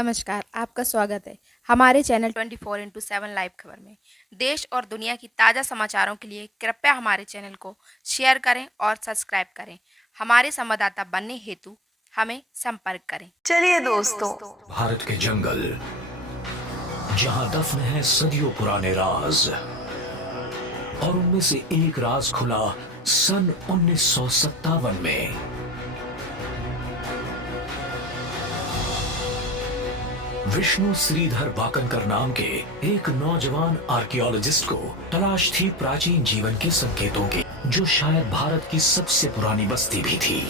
नमस्कार, आपका स्वागत है हमारे चैनल 24x7 लाइव खबर में। देश और दुनिया की ताज़ा समाचारों के लिए कृपया हमारे चैनल को शेयर करें और सब्सक्राइब करें। हमारे संवाददाता बनने हेतु हमें संपर्क करें। चलिए दोस्तों, भारत के जंगल जहां दफन है सदियों पुराने राज, और उनमें से एक राज खुला सन 1957 में। विष्णु श्रीधर बाकनकर नाम के एक नौजवान आर्कियोलॉजिस्ट को तलाश थी प्राचीन जीवन के संकेतों की, जो शायद भारत की सबसे पुरानी बस्ती भी थी।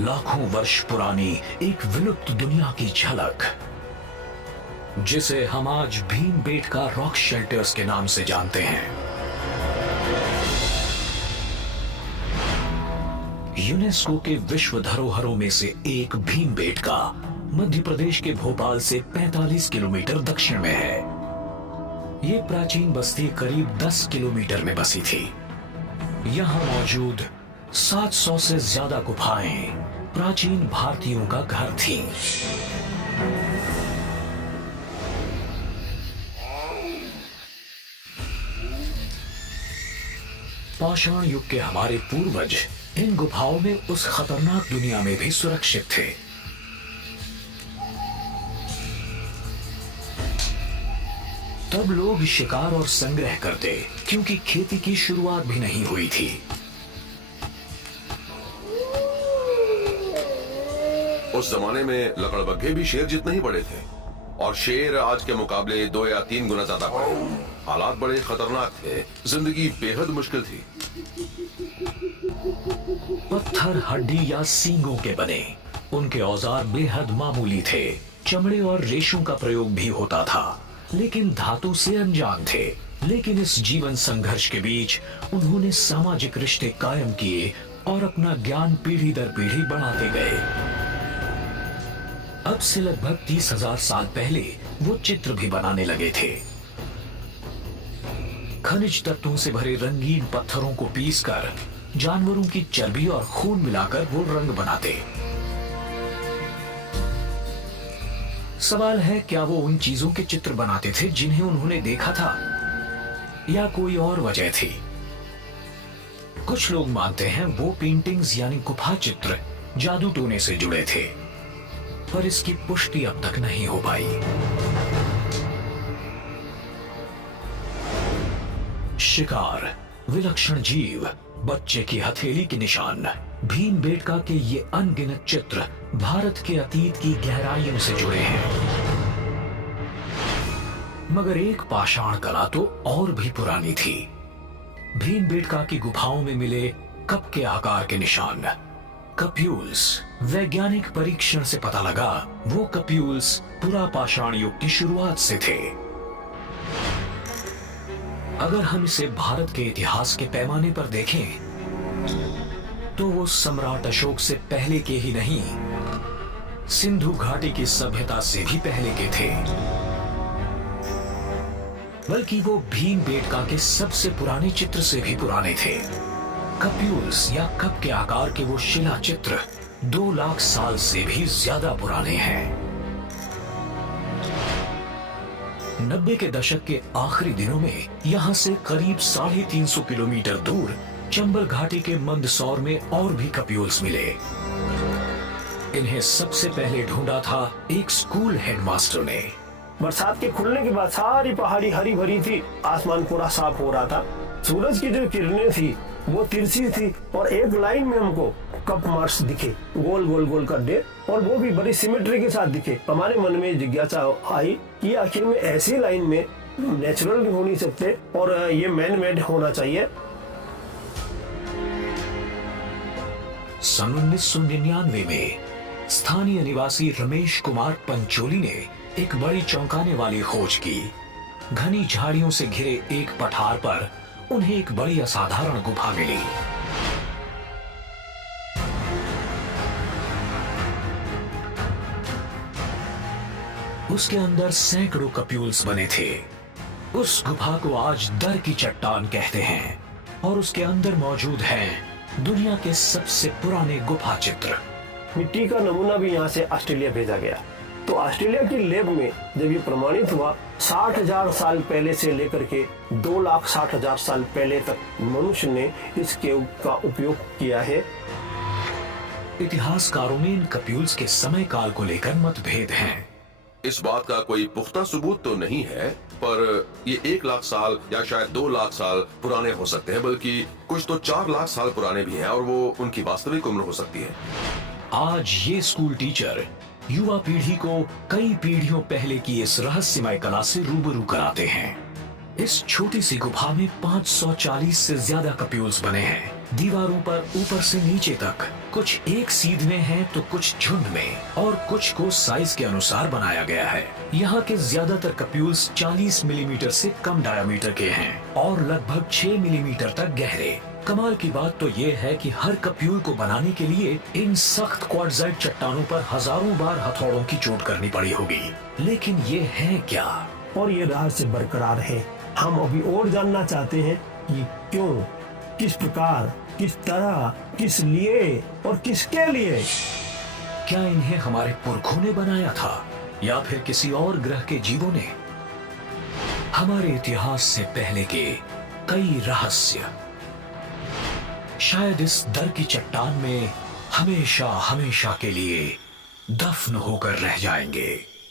लाखों वर्ष पुरानी एक विलुप्त दुनिया की झलक, जिसे हम आज भीमबेटका रॉक शेल्टर्स के नाम से जानते हैं। यूनेस्को के विश्व धरोहरों में से एक भीमबेटका मध्य प्रदेश के भोपाल से 45 किलोमीटर दक्षिण में है। ये प्राचीन बस्ती करीब 10 किलोमीटर में बसी थी। यहाँ मौजूद 700 से ज्यादा गुफाएं प्राचीन भारतीयों का घर थीं। पाषाण युग के हमारे पूर्वज इन गुफाओं में उस खतरनाक दुनिया में भी सुरक्षित थे। तब लोग शिकार और संग्रह करते, क्योंकि खेती की शुरुआत भी नहीं हुई थी। उस जमाने में लकड़बग्घे भी शेर जितने ही बड़े थे, और शेर आज के मुकाबले 2 या 3 गुना ज्यादा बड़े। हालात बड़े खतरनाक थे, जिंदगी बेहद मुश्किल थी। पत्थर, हड्डी या सींगों के बने उनके औजार बेहद मामूली थे। चमड़े और रेशों का प्रयोग भी होता था, लेकिन धातु से अनजान थे। लेकिन इस जीवन संघर्ष के बीच उन्होंने सामाजिक रिश्ते कायम किए और अपना ज्ञान पीढ़ी दर पीढ़ी बढ़ाते गए। अब से लगभग 30,000 साल पहले वो चित्र भी बनाने लगे थे। खनिज तत्वों से भरे रंगीन पत्थरों को पीसकर जानवरों की चर्बी और खून मिलाकर वो रंग बनाते। सवाल है, क्या वो उन चीजों के चित्र बनाते थे जिन्हें उन्होंने देखा था, या कोई और वजह थी? कुछ लोग मानते हैं वो पेंटिंग्स यानी गुफा चित्र जादू टोने से जुड़े थे, पर इसकी पुष्टि अब तक नहीं हो पाई। शिकार, विलक्षण जीव, बच्चे की हथेली के निशान, भीमबेटका के ये अनगिनत चित्र भारत के अतीत की गहराइयों से जुड़े हैं। मगर एक पाषाण कला तो और भी पुरानी थी। भीमबेटका की गुफाओं में मिले कप के आकार के निशान, कप्यूल्स। वैज्ञानिक परीक्षण से पता लगा वो कप्यूल्स पुरा पाषाण युग की शुरुआत से थे। अगर हम इसे भारत के इतिहास के पैमाने पर देखें, तो वो सम्राट अशोक से पहले के ही नहीं, सिंधु घाटी की सभ्यता से भी पहले के थे। बल्कि वो भीमबेटका के सबसे पुराने चित्र से भी पुराने थे। कप्यूल्स या कप के आकार के वो शिला चित्र 2 लाख साल से भी ज्यादा पुराने हैं। 90 के दशक के आखिरी दिनों में यहाँ से करीब 350 किलोमीटर दूर चंबल घाटी के मंदसौर में और भी कप्यूल्स मिले। इन्हें सबसे पहले ढूंढा था एक स्कूल हेडमास्टर ने। बरसात के खुलने के बाद सारी पहाड़ी हरी भरी थी, आसमान पूरा साफ हो रहा था, सूरज की जो किरणें थी वो तिरछी थी, और एक लाइन में हमको कप मार्क्स दिखे, गोल गोल गोल गड्ढे, और वो भी बड़ी सिमेट्री के साथ दिखे। हमारे मन में जिज्ञासा आई कि आखिर में ऐसी लाइन में नेचुरल हो नहीं सकते और ये मैन मेड होना चाहिए। सन 1999 में स्थानीय निवासी रमेश कुमार पंचोली ने एक बड़ी चौंकाने वाली खोज की। घनी झाड़ियों से घिरे एक पठार पर उन्हें एक बड़ी असाधारण गुफा मिली। उसके अंदर सैकड़ों कप्यूल्स बने थे। उस गुफा को आज दर की चट्टान कहते हैं, और उसके अंदर मौजूद है दुनिया के सबसे पुराने गुफा चित्र। मिट्टी का नमूना भी यहाँ से ऑस्ट्रेलिया भेजा गया। तो ऑस्ट्रेलिया की लैब में जब ये प्रमाणित हुआ, 60,000 साल पहले से लेकर के 2,60,000 साल पहले तक मनुष्य ने इस केव का उपयोग किया है। इतिहासकारों में इन कप्यूल्स के समय काल को लेकर मतभेद हैं। इस बात का कोई पुख्ता सबूत तो नहीं है, पर ये 1 लाख साल या शायद 2 लाख साल पुराने हो सकते हैं, बल्कि कुछ तो 4 लाख साल पुराने भी हैं और वो उनकी वास्तविक उम्र हो सकती है। आज ये स्कूल टीचर युवा पीढ़ी को कई पीढ़ियों पहले की इस रहस्यमय कला से रूबरू कराते हैं। इस छोटी सी गुफा में 540 से ज्यादा कप्यूल्स बने हैं। दीवारों पर ऊपर से नीचे तक कुछ एक सीध में हैं तो कुछ झुंड में, और कुछ को साइज के अनुसार बनाया गया है। यहाँ के ज्यादातर कप्यूल्स 40 मिलीमीटर से कम डायामीटर के हैं और लगभग 6 मिलीमीटर तक गहरे। कमाल की बात तो ये है कि हर कप्यूल को बनाने के लिए इन सख्त क्वार्ट्जाइट चट्टानों पर हजारों बार हथौड़ों की चोट करनी पड़ी होगी। लेकिन ये है क्या? और ये रहस्य बरकरार है। हम अभी और जानना चाहते हैं कि क्यों, किस प्रकार, किस तरह, किस लिए और किसके लिए। क्या इन्हें हमारे पुरखों ने बनाया था या फिर किसी और ग्रह के जीवों ने? हमारे इतिहास से पहले के कई रहस्य शायद इस दर की चट्टान में हमेशा हमेशा के लिए दफन होकर रह जाएंगे।